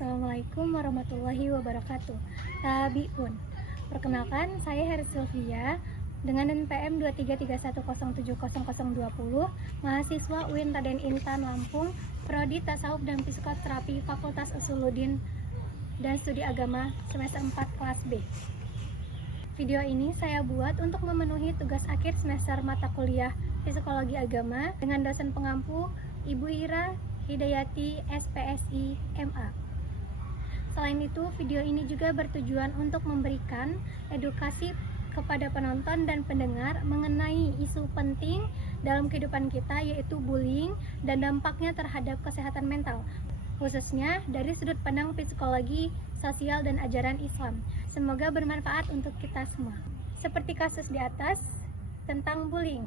Assalamualaikum warahmatullahi wabarakatuh. Tabiun. Perkenalkan, saya Heri Sylvia dengan NPM 2331070020, mahasiswa UIN Raden Intan Lampung, Prodi Tasawuf dan Psikoterapi Fakultas Usuluddin dan Studi Agama semester 4 kelas B. Video ini saya buat untuk memenuhi tugas akhir semester mata kuliah Psikologi Agama dengan dosen pengampu Ibu Ira Hidayati SPSI MA. Selain itu, video ini juga bertujuan untuk memberikan edukasi kepada penonton dan pendengar mengenai isu penting dalam kehidupan kita, yaitu bullying dan dampaknya terhadap kesehatan mental, khususnya dari sudut pandang psikologi, sosial, dan ajaran Islam. Semoga bermanfaat untuk kita semua. Seperti kasus di atas tentang bullying.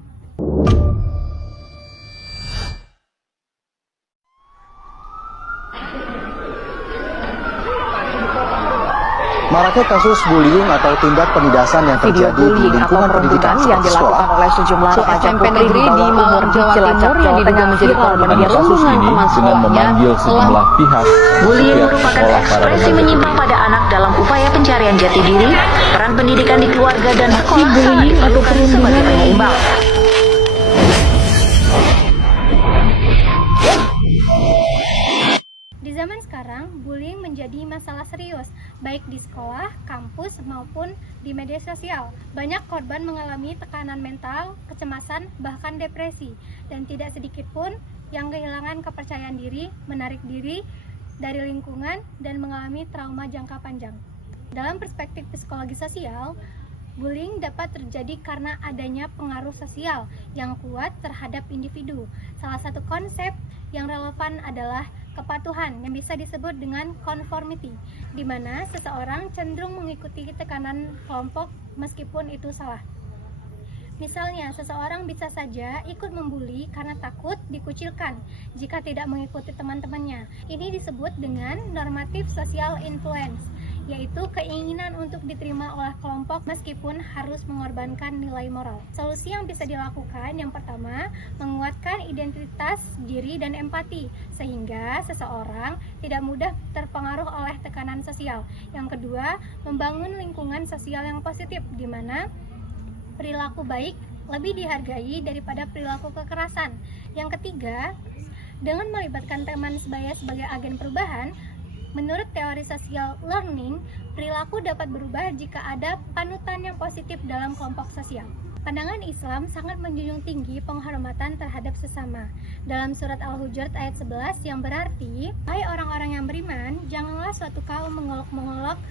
Maraknya kasus bullying atau tindak penindasan yang terjadi di lingkungan pendidikan yang dilakukan oleh sejumlah remaja putri di Mahur, Jawa Timur yang diduga menjadi korban perundungan teman sekolahnya sejumlah pihak. Bullying merupakan ekspresi menyimpang pada anak dalam upaya pencarian jati diri, peran pendidikan di keluarga dan sekolah sangat diperlukan sebagai penyeimbang. Di zaman sekarang, bullying menjadi masalah serius, baik di sekolah, kampus, maupun di media sosial. Banyak korban mengalami tekanan mental, kecemasan, bahkan depresi, dan tidak sedikit pun yang kehilangan kepercayaan diri, menarik diri dari lingkungan, dan mengalami trauma jangka panjang. Dalam perspektif psikologi sosial, bullying dapat terjadi karena adanya pengaruh sosial yang kuat terhadap individu. Salah satu konsep yang relevan adalah kepatuhan yang bisa disebut dengan conformity, di mana seseorang cenderung mengikuti tekanan kelompok meskipun itu salah. Misalnya, seseorang bisa saja ikut membuli karena takut dikucilkan jika tidak mengikuti teman-temannya. Ini disebut dengan normatif social influence, yaitu keinginan untuk diterima oleh kelompok meskipun harus mengorbankan nilai moral. Solusi yang bisa dilakukan yang pertama, menguatkan identitas diri dan empati, sehingga seseorang tidak mudah terpengaruh oleh tekanan sosial. Yang kedua, membangun lingkungan sosial yang positif, di mana perilaku baik lebih dihargai daripada perilaku kekerasan. Yang ketiga, dengan melibatkan teman sebaya sebagai agen perubahan, menurut teori social learning, perilaku dapat berubah jika ada panutan yang positif dalam kelompok sosial. Pandangan Islam sangat menjunjung tinggi penghormatan terhadap sesama. Dalam surat Al-Hujurat ayat 11 yang berarti, "Hai orang-orang yang beriman, janganlah suatu kaum mengolok-mengolok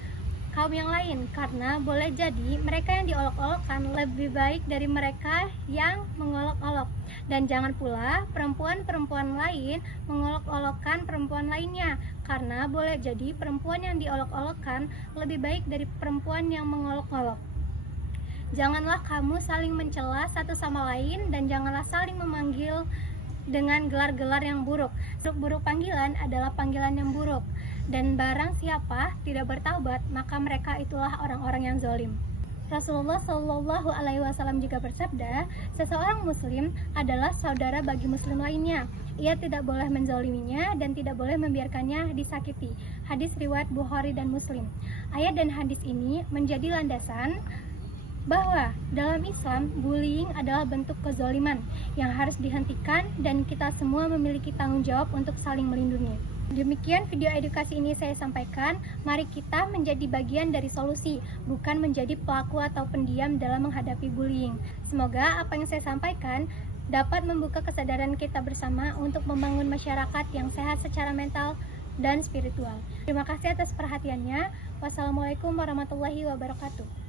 kaum yang lain, karena boleh jadi mereka yang diolok-olokkan lebih baik dari mereka yang mengolok-olok. Dan jangan pula perempuan-perempuan lain mengolok-olokkan perempuan lainnya, karena boleh jadi perempuan yang diolok-olokkan lebih baik dari perempuan yang mengolok-olok. Janganlah kamu saling mencela satu sama lain, dan janganlah saling memanggil dengan gelar-gelar yang buruk. Buruk panggilan adalah panggilan yang buruk. Dan barang siapa tidak bertaubat, maka mereka itulah orang-orang yang zalim." Rasulullah Shallallahu Alaihi Wasallam juga bersabda, "Seseorang Muslim adalah saudara bagi Muslim lainnya. Ia tidak boleh menzaliminya dan tidak boleh membiarkannya disakiti." Hadis riwayat Bukhari dan Muslim. Ayat dan hadis ini menjadi landasan bahwa dalam Islam, bullying adalah bentuk kezaliman yang harus dihentikan dan kita semua memiliki tanggung jawab untuk saling melindungi. Demikian video edukasi ini saya sampaikan. Mari kita menjadi bagian dari solusi, bukan menjadi pelaku atau pendiam dalam menghadapi bullying. Semoga apa yang saya sampaikan dapat membuka kesadaran kita bersama untuk membangun masyarakat yang sehat secara mental dan spiritual. Terima kasih atas perhatiannya. Wassalamualaikum warahmatullahi wabarakatuh.